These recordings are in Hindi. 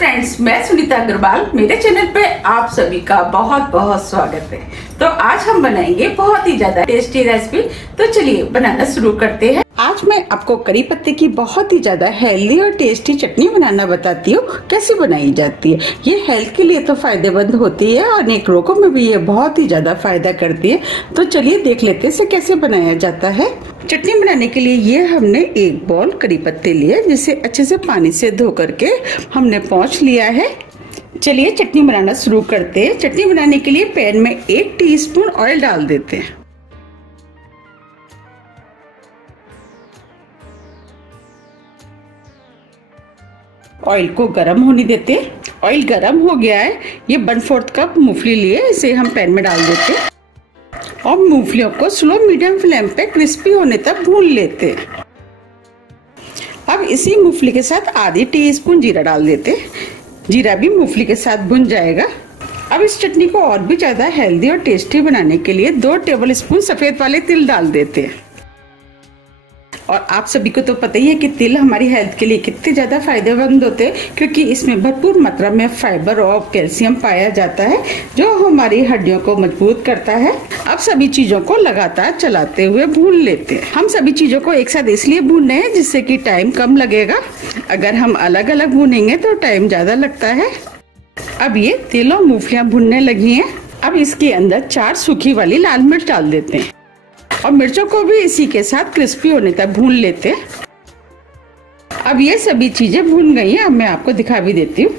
फ्रेंड्स, मैं सुनीता अग्रवाल। मेरे चैनल पे आप सभी का बहुत बहुत स्वागत है। तो आज हम बनाएंगे बहुत ही ज्यादा टेस्टी रेसिपी। तो चलिए बनाना शुरू करते हैं। आज मैं आपको करी पत्ते की बहुत ही ज्यादा हेल्दी और टेस्टी चटनी बनाना बताती हूँ, कैसे बनाई जाती है। ये हेल्थ के लिए तो फायदेमंद होती है और अनेक रोगों में भी ये बहुत ही ज्यादा फायदा करती है। तो चलिए देख लेते हैं इसे कैसे बनाया जाता है। चटनी बनाने के लिए ये हमने एक बाउल करी पत्ते लिए, जिसे अच्छे से पानी से धो करके हमने पोंछ लिया है। चलिए चटनी बनाना शुरू करते हैं। चटनी बनाने के लिए पैन में 1 टीस्पून ऑयल डाल देते हैं। ऑयल को गर्म होने देते हैं। ऑयल गर्म हो गया है। ये 1/4 कप मूंगफली लिए, इसे हम पैन में डाल देते हैं और मूंगफलियों को स्लो मीडियम फ्लेम पे क्रिस्पी होने तक भून लेते हैं। अब इसी मूंगफली के साथ आधी टीस्पून जीरा डाल देते हैं। जीरा भी मूंगफली के साथ भुन जाएगा। अब इस चटनी को और भी ज्यादा हेल्दी और टेस्टी बनाने के लिए 2 टेबल स्पून सफेद वाले तिल डाल देते हैं। और आप सभी को तो पता ही है कि तिल हमारी हेल्थ के लिए कितने ज्यादा फायदेमंद होते हैं, क्योंकि इसमें भरपूर मात्रा में फाइबर और कैल्शियम पाया जाता है, जो हमारी हड्डियों को मजबूत करता है। अब सभी चीजों को लगातार चलाते हुए भून लेते हैं। हम सभी चीजों को एक साथ इसलिए भून रहे हैं जिससे कि टाइम कम लगेगा। अगर हम अलग अलग भूनेंगे तो टाइम ज्यादा लगता है। अब ये तिल और मूंगफलियां भुनने लगी हैं। अब इसके अंदर 4 सूखी वाली लाल मिर्च डाल देते हैं और मिर्चों को भी इसी के साथ क्रिस्पी होने तक भून लेते हैं। अब ये सभी चीजें भून गई हैं। अब मैं आपको दिखा भी देती हूँ।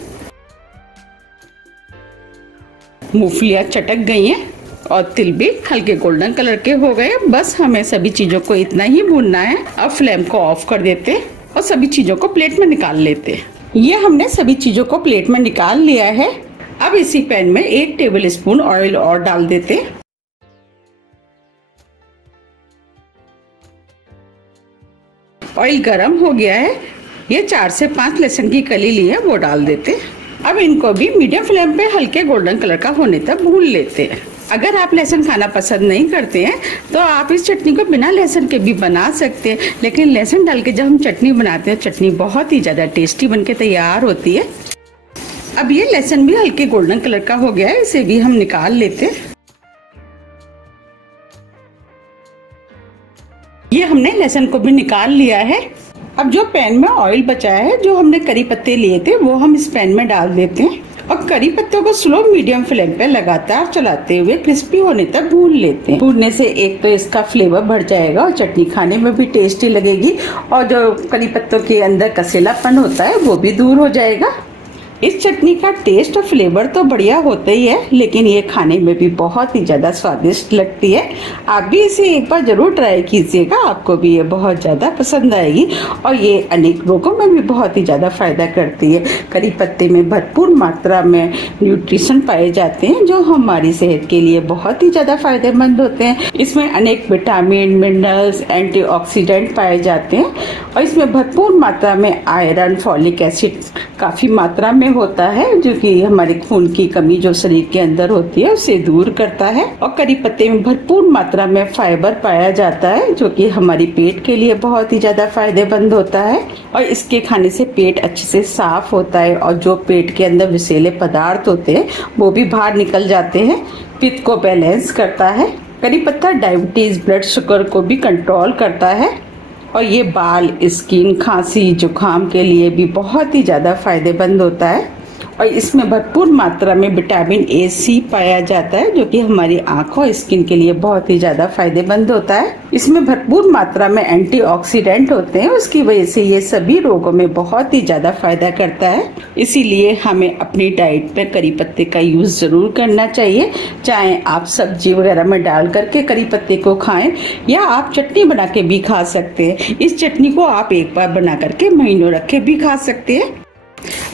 मूंगफलियां चटक गई हैं और तिल भी हल्के गोल्डन कलर के हो गए। बस हमें सभी चीजों को इतना ही भूनना है। अब फ्लेम को ऑफ कर देते हैं और सभी चीजों को प्लेट में निकाल लेते हैं। ये हमने सभी चीजों को प्लेट में निकाल लिया है। अब इसी पैन में 1 टेबल स्पून ऑयल और डाल देते हैं। ऑयल गरम हो गया है। ये 4 से 5 लहसुन की कली ली है, वो डाल देते हैं। अब इनको भी मीडियम फ्लेम पे हल्के गोल्डन कलर का होने तक भून लेते हैं। अगर आप लहसुन खाना पसंद नहीं करते हैं तो आप इस चटनी को बिना लहसुन के भी बना सकते हैं, लेकिन लहसुन डाल के जब हम चटनी बनाते हैं, चटनी बहुत ही ज्यादा टेस्टी बनके तैयार होती है। अब ये लहसुन भी हल्के गोल्डन कलर का हो गया है, इसे भी हम निकाल लेते हैं। ये हमने लहसुन को भी निकाल लिया है। अब जो पैन में ऑयल बचाया है, जो हमने करी पत्ते लिए थे, वो हम इस पैन में डाल देते हैं और करी पत्तों को स्लो मीडियम फ्लेम पे लगातार चलाते हुए क्रिस्पी होने तक भून लेते हैं। भूनने से एक तो इसका फ्लेवर बढ़ जाएगा और चटनी खाने में भी टेस्टी लगेगी और जो करी पत्तों के अंदर कसेलापन होता है वो भी दूर हो जाएगा। इस चटनी का टेस्ट और फ्लेवर तो बढ़िया होता ही है, लेकिन ये खाने में भी बहुत ही ज्यादा स्वादिष्ट लगती है। आप भी इसे एक बार जरूर ट्राई कीजिएगा, आपको भी ये बहुत ज्यादा पसंद आएगी और ये अनेक रोगों में भी बहुत ही ज्यादा फायदा करती है। करी पत्ते में भरपूर मात्रा में न्यूट्रिशन पाए जाते हैं, जो हमारी सेहत के लिए बहुत ही ज्यादा फायदेमंद होते हैं। इसमें अनेक विटामिन, मिनरल्स, एंटीऑक्सीडेंट पाए जाते हैं और इसमें भरपूर मात्रा में आयरन, फॉलिक एसिड काफी मात्रा में होता है, जो कि हमारे खून की कमी जो शरीर के अंदर होती है उसे दूर करता है। और करी पत्ते में भरपूर मात्रा में फाइबर पाया जाता है, जो कि हमारी पेट के लिए बहुत ही ज्यादा फायदेमंद होता है और इसके खाने से पेट अच्छे से साफ होता है और जो पेट के अंदर विषैले पदार्थ होते हैं वो भी बाहर निकल जाते हैं। पित्त को बैलेंस करता है। करी पत्ता डायबिटीज, ब्लड शुगर को भी कंट्रोल करता है और ये बाल, स्किन, खांसी, जुकाम के लिए भी बहुत ही ज्यादा फायदेमंद होता है और इसमें भरपूर मात्रा में विटामिन ए, सी पाया जाता है, जो कि हमारी आंखों और स्किन के लिए बहुत ही ज्यादा फायदेमंद होता है। इसमें भरपूर मात्रा में एंटीऑक्सीडेंट होते हैं, उसकी वजह से ये सभी रोगों में बहुत ही ज्यादा फायदा करता है। इसीलिए हमें अपनी डाइट पे करी पत्ते का यूज जरूर करना चाहिए। चाहे आप सब्जी वगैरह में डाल करके करी पत्ते को खाएं या आप चटनी बना के भी खा सकते हैं। इस चटनी को आप एक बार बना करके महीनों रख के भी खा सकते हैं।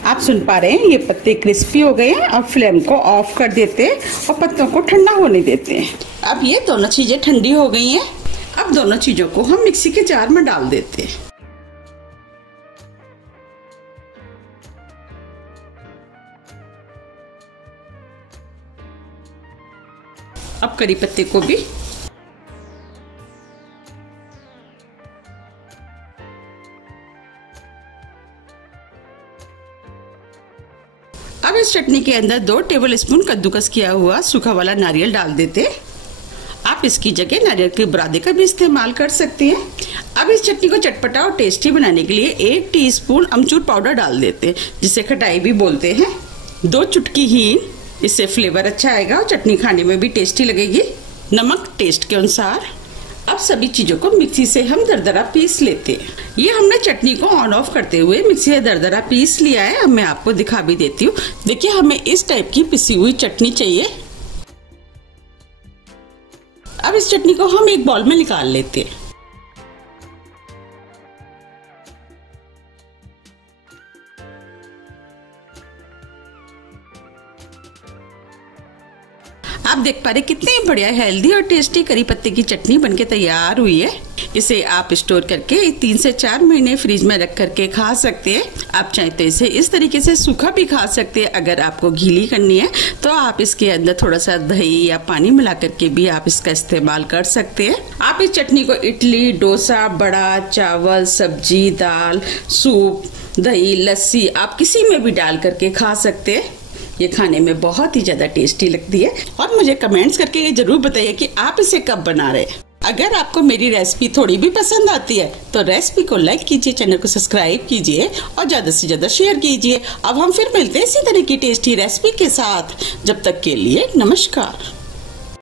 आप सुन पा रहे हैं, ये पत्ते क्रिस्पी हो गए हैं। अब फ्लेम को ऑफ कर देते हैं और पत्तों को ठंडा होने देते हैं। अब ये दोनों चीजें ठंडी हो गई हैं। अब दोनों चीजों को हम मिक्सी के जार में डाल देते हैं। अब करी पत्ते को भी अब इस चटनी के अंदर 2 टेबल स्पून कद्दूकस किया हुआ सूखा वाला नारियल डाल देते हैं। आप इसकी जगह नारियल के बुरादे का भी इस्तेमाल कर सकते हैं। अब इस चटनी को चटपटा और टेस्टी बनाने के लिए 1 टीस्पून अमचूर पाउडर डाल देते हैं, जिसे खटाई भी बोलते हैं। 2 चुटकी हींग, इससे फ्लेवर अच्छा आएगा और चटनी खाने में भी टेस्टी लगेगी। नमक टेस्ट के अनुसार। अब सभी चीजों को मिक्सी से हम दरदरा पीस लेते हैं। ये हमने चटनी को ऑन ऑफ करते हुए मिक्सी से दरदरा पीस लिया है। अब मैं आपको दिखा भी देती हूँ। देखिए, हमें इस टाइप की पिसी हुई चटनी चाहिए। अब इस चटनी को हम एक बाउल में निकाल लेते हैं। आप देख पा रहे कितनी बढ़िया हेल्दी और टेस्टी करी पत्ते की चटनी बनके तैयार हुई है। इसे आप स्टोर करके 3 से 4 महीने फ्रिज में रख करके खा सकते हैं। आप चाहे तो इसे इस तरीके से सूखा भी खा सकते हैं। अगर आपको गीली करनी है तो आप इसके अंदर थोड़ा सा दही या पानी मिला करके भी आप इसका इस्तेमाल कर सकते हैं। आप इस चटनी को इडली, डोसा, बड़ा, चावल, सब्जी, दाल, सूप, दही, लस्सी, आप किसी में भी डाल करके खा सकते हैं। ये खाने में बहुत ही ज्यादा टेस्टी लगती है। और मुझे कमेंट्स करके ये जरूर बताइए कि आप इसे कब बना रहे हैं। अगर आपको मेरी रेसिपी थोड़ी भी पसंद आती है तो रेसिपी को लाइक कीजिए, चैनल को सब्सक्राइब कीजिए और ज्यादा से ज्यादा शेयर कीजिए। अब हम फिर मिलते हैं इसी तरह की टेस्टी रेसिपी के साथ। जब तक के लिए नमस्कार।